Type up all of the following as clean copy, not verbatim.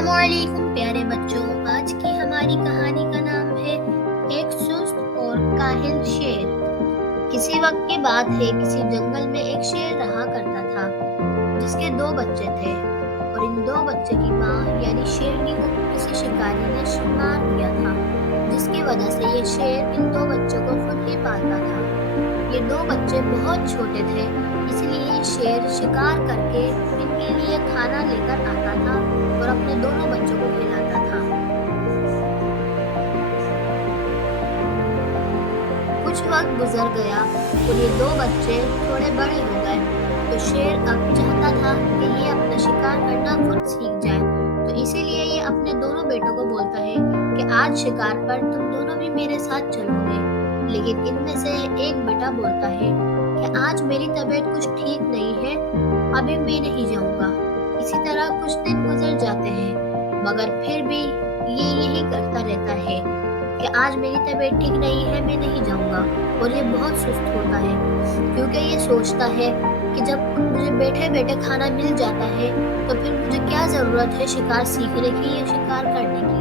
अस्सलामुअलैकुम प्यारे बच्चों। आज की हमारी कहानी का नाम है एक सुस्त और काहिल शेर। किसी वक्त की बात है, किसी जंगल में एक शेर रहा करता था जिसके 2 बच्चे थे और इन 2 बच्चे की माँ यानी शेरनी को किसी शिकारी ने मार दिया था, जिसकी वजह से ये शेर इन 2 बच्चों को खुद ही पालता था। ये 2 बच्चे बहुत छोटे थे, इसलिए शेर शिकार करके इनके लिए खाना लेकर आता था और अपने दोनों बच्चों को खिलाता था। कुछ वक्त गुजर गया और ये 2 बच्चे थोड़े बड़े हो गए, तो शेर अब चाहता था कि ये अपना शिकार करना खुद सीख जाए। तो इसीलिए ये अपने दोनों बेटों को बोलता है कि आज शिकार पर तुम दोनों भी मेरे साथ चलोगे। लेकिन इनमें से एक बेटा बोलता है कि आज मेरी तबीयत कुछ ठीक नहीं है, अभी मैं नहीं जाऊंगा। इसी तरह कुछ दिन गुजर जाते हैं, मगर फिर भी ये यही करता रहता है कि आज मेरी तबीयत ठीक नहीं है, मैं नहीं जाऊंगा। और ये बहुत सुस्त होता है, क्योंकि ये सोचता है कि जब मुझे बैठे बैठे खाना मिल जाता है तो फिर मुझे क्या जरूरत है शिकार सीखने की या शिकार करने की।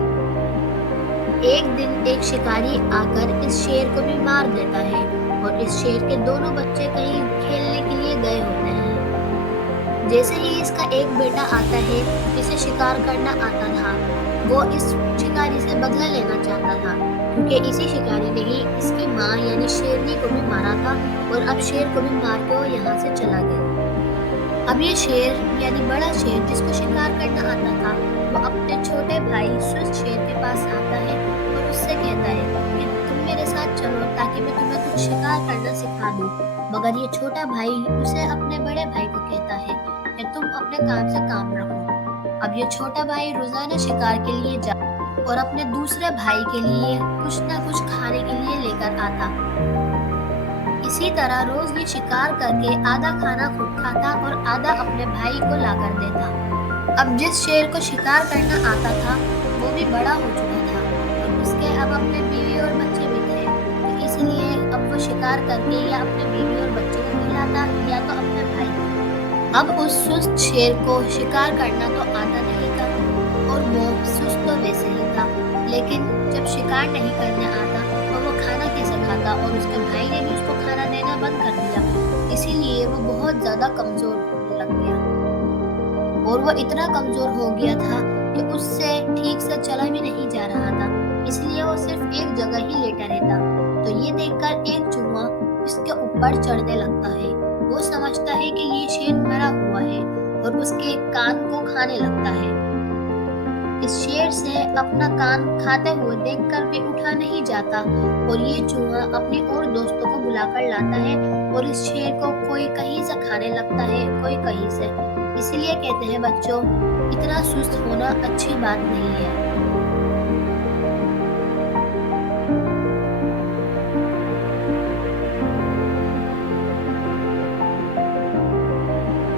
एक दिन एक शिकारी आकर इस शेर को भी मार देता है और इस शेर के दोनों बच्चे कहीं खेलने के लिए गए होते हैं। जैसे ही इसका एक बेटा आता है जिसे शिकार करना आता था, वो इस शिकारी से बदला लेना चाहता था, क्योंकि इसी शिकारी ने ही इसकी माँ यानी शेरनी को भी मारा था और अब शेर को भी मार के वो यहाँ से चला गया। अब ये शेर यानी बड़ा शेर जिसको शिकार करना आता था, वो अपने छोटे भाई सुस्त शेर के पास आता है और उससे कहता है कि तुम मेरे साथ चलो ताकि मैं तुम्हें कुछ शिकार करना सिखा दूं। मगर ये छोटा भाई उसे अपने बड़े भाई को कहता है कि तुम अपने काम से काम रखो। अब ये छोटा भाई रोजाना शिकार के लिए जा और अपने दूसरे भाई के लिए कुछ ना कुछ खाने के लिए लेकर आता। इसी तरह रोज ये शिकार करके आधा खाना खुद खाता और आधा अपने भाई को लाकर देता। अब जिस शेर को शिकार करना आता था वो भी बड़ा हो चुका था और उसके अब अपने बीवी और बच्चे भी थे, तो इसलिए अब वो शिकार करके या अपने बीवी और बच्चों को खिलाता या तो अपने भाई को। अब उस सुस्त शेर को शिकार करना तो आता नहीं था और वो सुस्त तो वैसे ही था, लेकिन जब शिकार नहीं करने आता तो वो खाना कैसे खाता, और उसके भाई ने भी उसको खाना देना बंद कर दिया। इसीलिए वो बहुत ज्यादा कमजोर होने लग गया और वो इतना कमजोर हो गया था कि उससे ठीक से चला भी नहीं जा रहा था, इसलिए वो सिर्फ एक जगह ही लेटा रहता। तो ये देखकर एक चूहा इसके ऊपर चढ़ने लगता है। वो समझता है कि ये शेर मरा हुआ है और उसके कान को खाने लगता है। इस शेर से अपना कान खाते हुए देखकर भी उठा नहीं जाता और ये चूहा अपने और दोस्तों को बुलाकर लाता है और इस शेर को कोई कहीं से खाने लगता है, कोई कहीं से। इसीलिए कहते हैं बच्चों, इतना सुस्त होना अच्छी बात नहीं है।